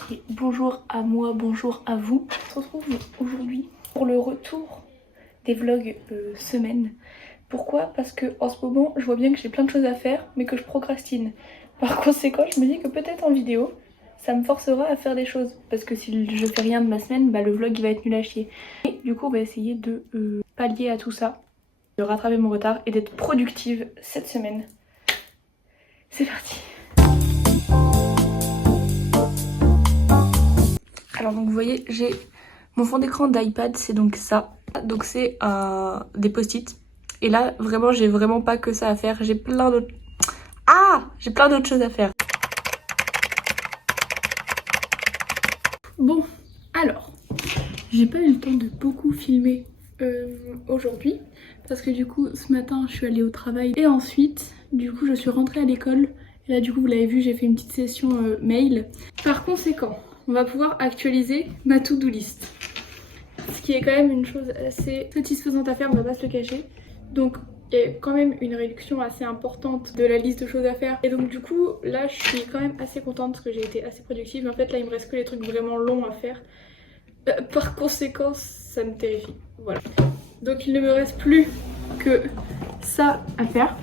Ok, bonjour à moi, bonjour à vous. On se retrouve aujourd'hui pour le retour des vlogs semaine. Pourquoi? Parce que en ce moment, je vois bien que j'ai plein de choses à faire, mais que je procrastine. Par conséquent, je me dis que peut-être en vidéo, ça me forcera à faire des choses. Parce que si je fais rien de ma semaine, bah le vlog il va être nul à chier. Et du coup, on va essayer de pallier à tout ça, de rattraper mon retard et d'être productive cette semaine. C'est parti! Alors donc vous voyez, j'ai mon fond d'écran d'iPad, c'est donc ça. Donc c'est des post-it. Et là, vraiment, j'ai vraiment pas que ça à faire. J'ai plein d'autres... J'ai plein d'autres choses à faire. Bon, alors, j'ai pas eu le temps de beaucoup filmer aujourd'hui. Parce que du coup, ce matin, je suis allée au travail. Et ensuite, du coup, je suis rentrée à l'école. Et là, du coup, vous l'avez vu, j'ai fait une petite session mail. Par conséquent, on va pouvoir actualiser ma to-do list. Ce qui est quand même une chose assez satisfaisante à faire, on va pas se le cacher. Donc il y a quand même une réduction assez importante de la liste de choses à faire. Et donc du coup là je suis quand même assez contente parce que j'ai été assez productive. En fait là il me reste que les trucs vraiment longs à faire. Par conséquent ça me terrifie. Voilà. Donc il ne me reste plus que ça à faire.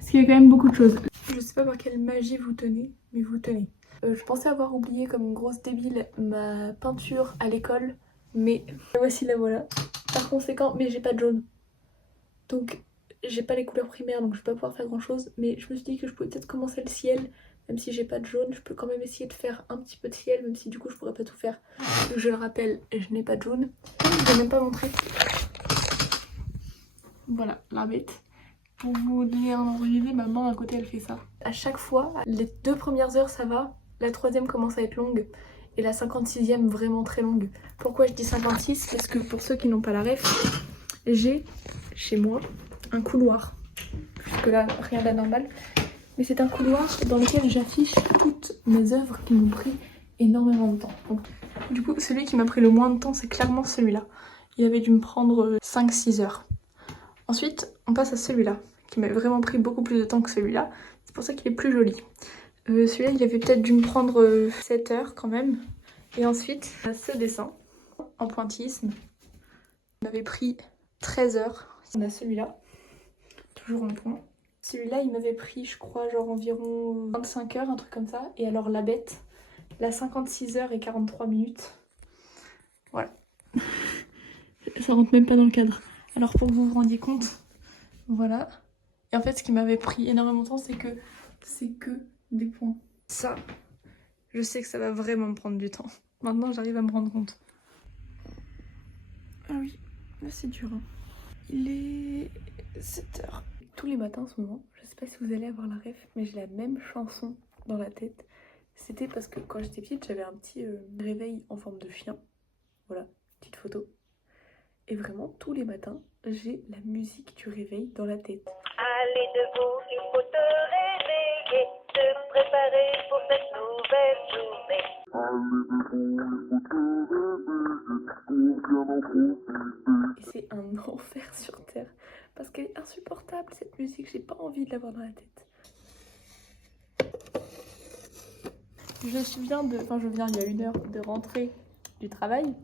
Ce qui est quand même beaucoup de choses. Je sais pas par quelle magie vous tenez, mais vous tenez. Je pensais avoir oublié comme une grosse débile ma peinture à l'école, mais voici la voilà. Par conséquent, mais j'ai pas de jaune. Donc j'ai pas les couleurs primaires, donc je vais pas pouvoir faire grand chose. Mais je me suis dit que je pouvais peut-être commencer le ciel, même si j'ai pas de jaune. Je peux quand même essayer de faire un petit peu de ciel, même si du coup je pourrais pas tout faire. Je le rappelle, je n'ai pas de jaune. Je vais même pas montrer. Voilà, la bête. Pour vous donner un ordre d'idée, ma main à côté elle fait ça. À chaque fois, les 2 premières heures ça va, la 3e commence à être longue et la 56e vraiment très longue. Pourquoi je dis 56? Parce que pour ceux qui n'ont pas la ref, j'ai chez moi un couloir. Jusque là rien d'anormal. Mais c'est un couloir dans lequel j'affiche toutes mes œuvres qui m'ont pris énormément de temps. Donc, du coup celui qui m'a pris le moins de temps c'est clairement celui-là. Il avait dû me prendre 5-6 heures. Ensuite, on passe à celui-là, qui m'a vraiment pris beaucoup plus de temps que celui-là. C'est pour ça qu'il est plus joli. Celui-là, il avait peut-être dû me prendre 7 heures quand même. Et ensuite, ce dessin, en pointillisme, il m'avait pris 13 heures. On a celui-là, toujours en point. Celui-là, il m'avait pris, je crois, genre environ 25 heures, un truc comme ça. Et alors la bête, la 56 heures et 43 minutes. Voilà. Ça rentre même pas dans le cadre. Alors pour que vous vous rendiez compte, voilà. Et en fait ce qui m'avait pris énormément de temps c'est que des points. Ça, je sais que ça va vraiment me prendre du temps. Maintenant j'arrive à me rendre compte. Ah oui, là c'est dur. Hein. Il est 7h. Tous les matins en ce moment, je sais pas si vous allez avoir la ref, mais j'ai la même chanson dans la tête. C'était parce que quand j'étais petite j'avais un petit réveil en forme de chien. Voilà, petite photo. Et vraiment, tous les matins, j'ai la musique du réveil dans la tête. Allez debout, il faut te réveiller, te préparer pour cette nouvelle journée. Et c'est un enfer sur terre. Parce qu'elle est insupportable, cette musique. J'ai pas envie de l'avoir dans la tête. il y a 1 heure de rentrer du travail.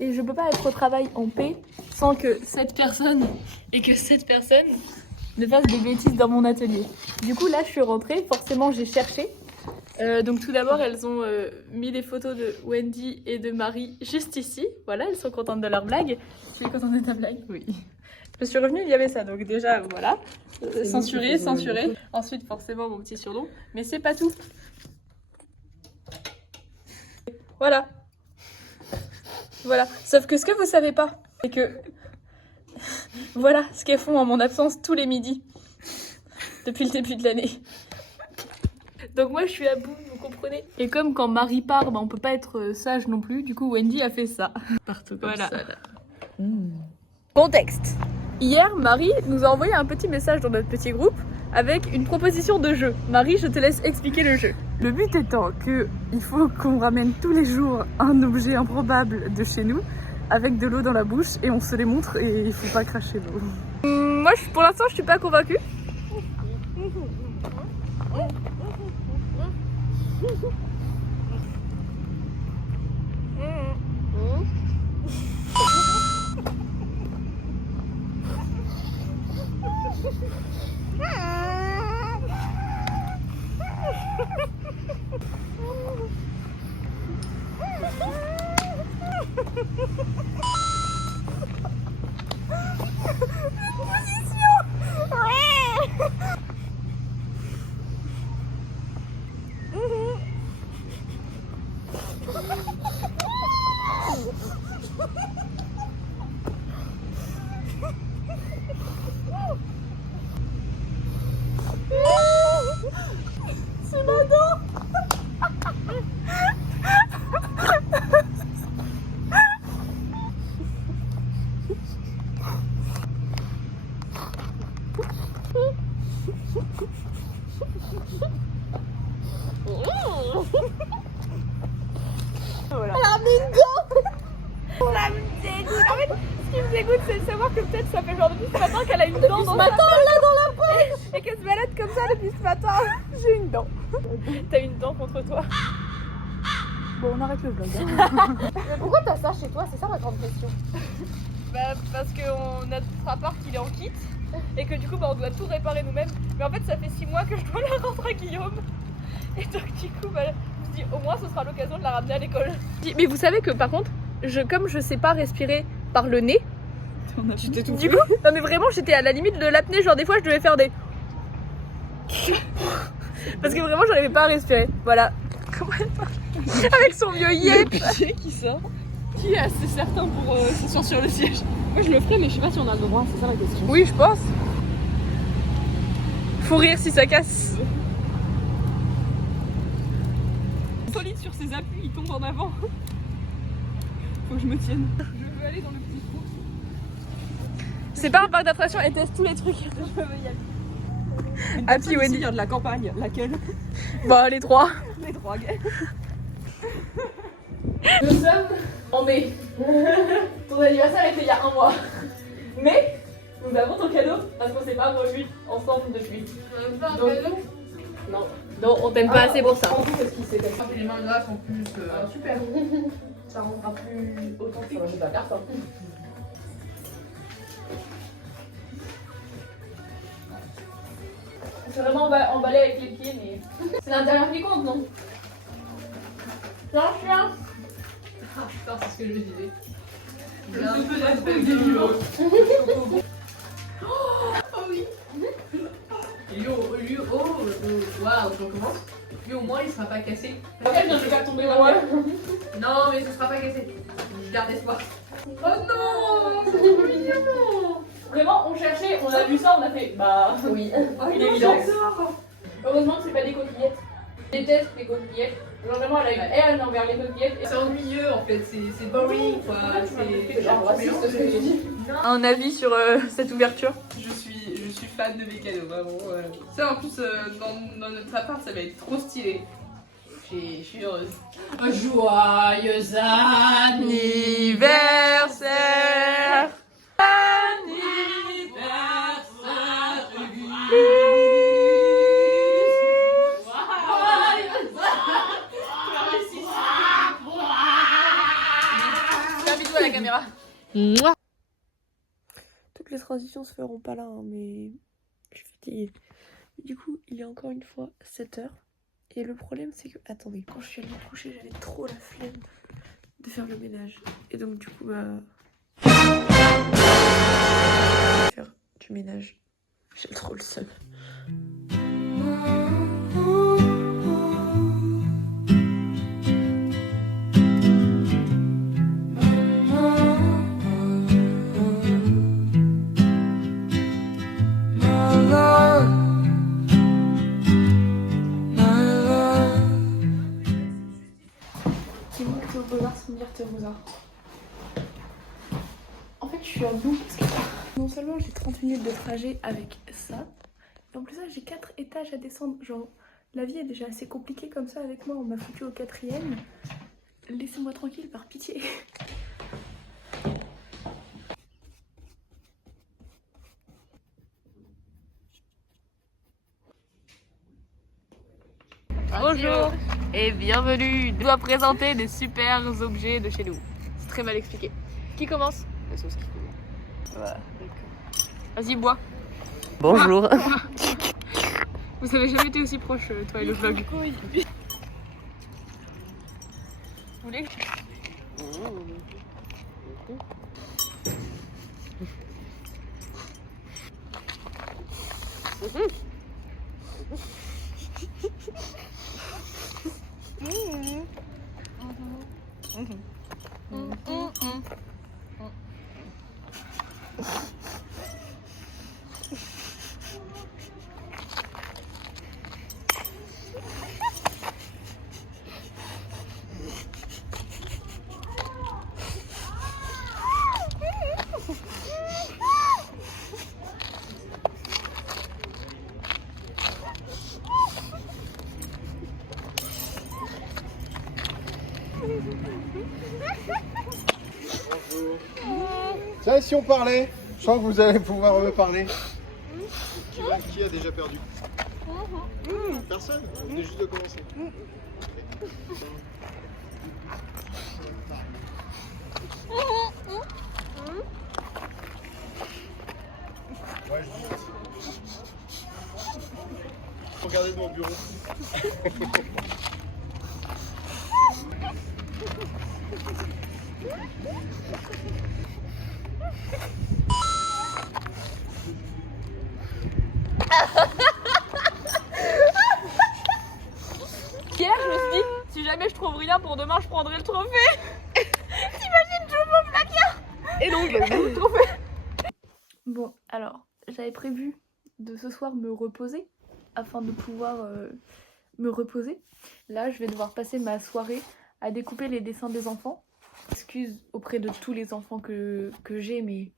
Et je peux pas être au travail en paix sans que cette personne ne fasse des bêtises dans mon atelier. Du coup là je suis rentrée, forcément j'ai cherché. Donc tout d'abord elles ont mis des photos de Wendy et de Marie juste ici. Voilà, elles sont contentes de leur blague. Tu es contente de ta blague? Oui. Je suis revenue, il y avait ça, donc déjà voilà. Censuré. Ensuite forcément mon petit surnom. Mais c'est pas tout. Voilà. Voilà, sauf que ce que vous savez pas, c'est que voilà ce qu'elles font en mon absence tous les midis depuis le début de l'année. Donc moi je suis à bout, vous comprenez? Et comme quand Marie part, bah, on peut pas être sage non plus, du coup Wendy a fait ça. Partout comme voilà. Ça là. Contexte. Hier, Marie nous a envoyé un petit message dans notre petit groupe avec une proposition de jeu. Marie, je te laisse expliquer le jeu. Le but étant qu'il faut qu'on ramène tous les jours un objet improbable de chez nous avec de l'eau dans la bouche et on se les montre et il faut pas cracher l'eau. Moi, pour l'instant, je suis pas convaincue. Voilà. Elle a ramené une dent. Ça me dégoûte. En fait, ce qui me dégoûte, c'est de savoir que peut-être ça fait genre depuis ce matin qu'elle a une dent dans matin, là dans la poche et qu'elle se balade comme ça depuis ce matin. J'ai une dent. T'as une dent contre toi. Bon, on arrête le vlog. Hein. Mais pourquoi t'as ça chez toi? C'est ça ma grande question. Bah parce que notre appart il est en kit et que du coup bah, on doit tout réparer nous-mêmes. Mais en fait ça fait 6 mois que je dois la rendre à Guillaume. Et donc du coup bah, je me dis au moins ce sera l'occasion de la ramener à l'école. Mais vous savez que par contre, comme je sais pas respirer par le nez, Tu t'es tout du coup, non mais vraiment j'étais à la limite de l'apnée, genre des fois je devais faire des... Parce que vraiment j'arrivais pas à respirer, voilà. Avec son vieux yep qui sort. Qui est assez certain pour s'asseoir sur le siège. Moi je le ferais mais je sais pas si on a le droit, c'est ça la question. Oui je pense. Faut rire si ça casse. Solide sur ses appuis, il tombe en avant. Faut que je me tienne. Je veux aller dans le petit trou. C'est pas un parc d'attractions, elle teste tous les trucs. Je veux y aller. Happy Wendy vient de la campagne, laquelle? Bah les trois. Les drogues. Nous sommes en mai. Ton anniversaire était il y a 1 mois. Mais nous avons ton cadeau parce qu'on s'est pas revus ensemble depuis. Donc, non. Non, on t'aime pas assez pour ça. En plus, parce qu'il s'est fait. Les mains grasses en plus. Super. Ça rendra plus authentique. Je vais pas faire ça. C'est vraiment emballé avec les pieds, mais c'est l'intérieur qui compte, non? Non, chien. Ah putain, c'est ce que je disais. Je peux la faire des jours. Oh oui. Lui, oh, waouh, on commence. Lui au moins il sera pas cassé. Elle vient de faire tomber dans moi. Non mais ce sera pas cassé. Je garde espoir. Oh non, c'est trop mignon. Vraiment, on cherchait, on a vu ça, on a fait bah oui, une évidence. Heureusement que c'est pas des coquillettes. Je déteste les coquillettes. Genre vraiment, elle a une haine envers les coquillettes. C'est ennuyeux en fait, c'est boring quoi. C'est genre raciste ce que tu dis. Un avis sur cette ouverture? Je suis fan de mes cadeaux, vraiment. Ça en plus dans notre appart ça va être trop stylé. Je suis heureuse. Joyeux anniversaire! Bisous à la caméra. Toutes les transitions se feront pas là, hein, mais je suis fatiguée. Du coup, il est encore une fois 7h. Et le problème, c'est que, attendez, quand je suis allée me coucher, j'avais trop la flemme de faire le ménage. Et donc, du coup, faire du ménage. J'ai trop le seum. En fait, je suis un loup parce que non seulement j'ai 30 minutes de trajet avec ça, et en plus ça j'ai 4 étages à descendre. Genre, la vie est déjà assez compliquée comme ça avec moi, on m'a foutu au 4e. Laissez-moi tranquille, par pitié. Bonjour et bienvenue. Je dois présenter des super objets de chez nous. C'est très mal expliqué. Qui commence? La sauce qui commence. Voilà, d'accord. Vas-y, bois. Bonjour. Vous avez jamais été aussi proche, toi et le vlog. Vous voulez? Ça, si on parlait, je sens que vous allez pouvoir me parler. Qui a déjà perdu? Personne? Vous venez juste de commencer. Ouais, je dis. Regardez de mon bureau. Hier, je me suis dit, si jamais je trouve rien pour demain, je prendrai le trophée. T'imagines, je m'en placard. Et donc, le trophée. Bon, alors, j'avais prévu de ce soir me reposer afin de pouvoir me reposer. Là, je vais devoir passer ma soirée à découper les dessins des enfants. Excuse auprès de tous les enfants que j'ai, mais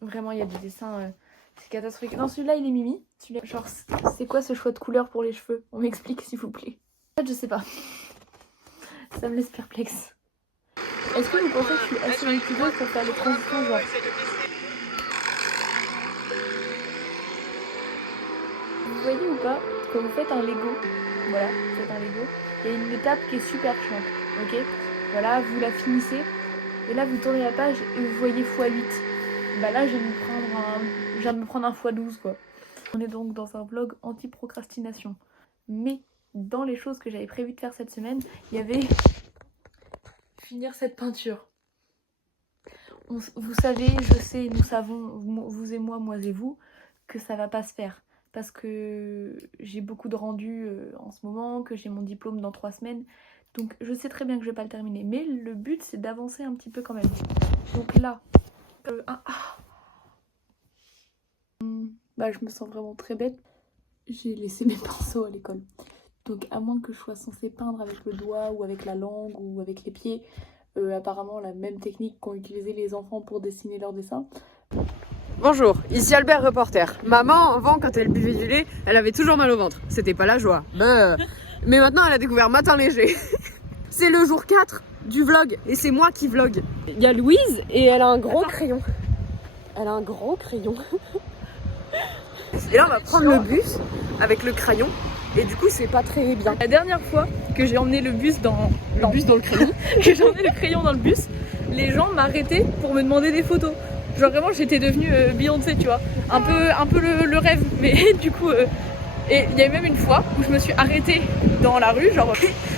vraiment, il y a des dessins, c'est catastrophique. Non, celui-là, il est Mimi. Celui-là, genre, c'est quoi ce choix de couleur pour les cheveux? On m'explique, s'il vous plaît. En fait, je sais pas. Ça me laisse perplexe. Est-ce que vous pensez que je suis assez motivée pour faire les transitions, genre vous voyez ou pas, quand vous faites un Lego, voilà, vous faites un Lego, il y a une étape qui est super chiante, ok? Voilà, vous la finissez, et là vous tournez la page et vous voyez x8. Bah là, je viens de me prendre un x12, quoi. On est donc dans un vlog anti-procrastination. Mais dans les choses que j'avais prévu de faire cette semaine, il y avait finir cette peinture. Vous savez, je sais, nous savons, vous et moi et vous, que ça va pas se faire. Parce que j'ai beaucoup de rendus en ce moment, que j'ai mon diplôme dans 3 semaines. Donc je sais très bien que je vais pas le terminer. Mais le but, c'est d'avancer un petit peu quand même. Donc là, bah, je me sens vraiment très bête. J'ai laissé mes pinceaux à l'école. Donc à moins que je sois censée peindre avec le doigt ou avec la langue ou avec les pieds, apparemment la même technique qu'ont utilisé les enfants pour dessiner leurs dessins. Bonjour, ici Albert reporter. Maman, avant, quand elle buvait du lait, elle avait toujours mal au ventre. C'était pas la joie. Mais maintenant, elle a découvert Matin Léger. C'est le jour 4 du vlog et c'est moi qui vlog. Il y a Louise et elle a un gros crayon. Elle a un gros crayon. Et là, on va prendre le bus avec le crayon. Et du coup, c'est pas très bien. La dernière fois que j'ai emmené le bus dans le crayon, que j'ai emmené le crayon dans le bus, les gens m'arrêtaient pour me demander des photos. Genre vraiment, j'étais devenue Beyoncé, tu vois. Un peu le rêve. Mais du coup, et il y a eu même une fois où je me suis arrêtée dans la rue, genre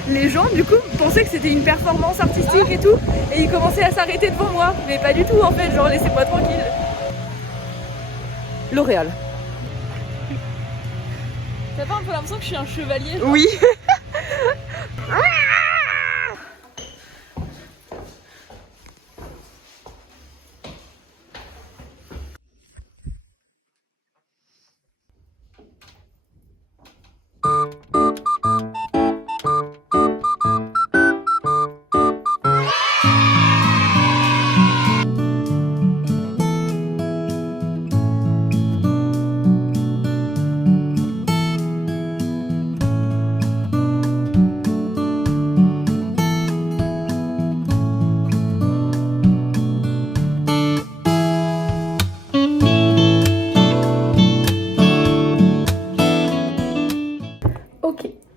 les gens du coup pensaient que c'était une performance artistique et tout, et ils commençaient à s'arrêter devant moi. Mais pas du tout en fait, genre laissez-moi tranquille. L'Oréal. T'as pas un peu l'impression que je suis un chevalier, genre? Oui.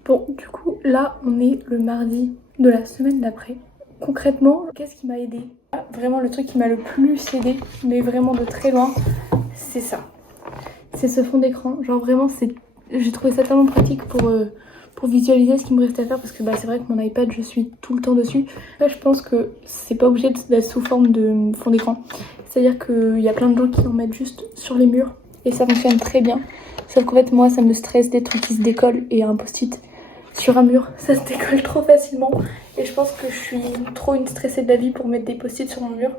Bon, du coup, là, on est le mardi de la semaine d'après. Concrètement, qu'est-ce qui m'a aidé? Vraiment, le truc qui m'a le plus aidé, mais vraiment de très loin, c'est ça. C'est ce fond d'écran. Genre vraiment, j'ai trouvé ça tellement pratique pour visualiser ce qui me restait à faire, parce que bah, c'est vrai que mon iPad, je suis tout le temps dessus. Là, je pense que c'est pas obligé d'être sous forme de fond d'écran. C'est-à-dire qu'il y a plein de gens qui en mettent juste sur les murs, et ça fonctionne très bien. Sauf qu'en fait, moi, ça me stresse des trucs qui se décollent, et un post-it sur un mur, ça se décolle trop facilement. Et je pense que je suis trop une stressée de la vie pour mettre des post-it sur mon mur.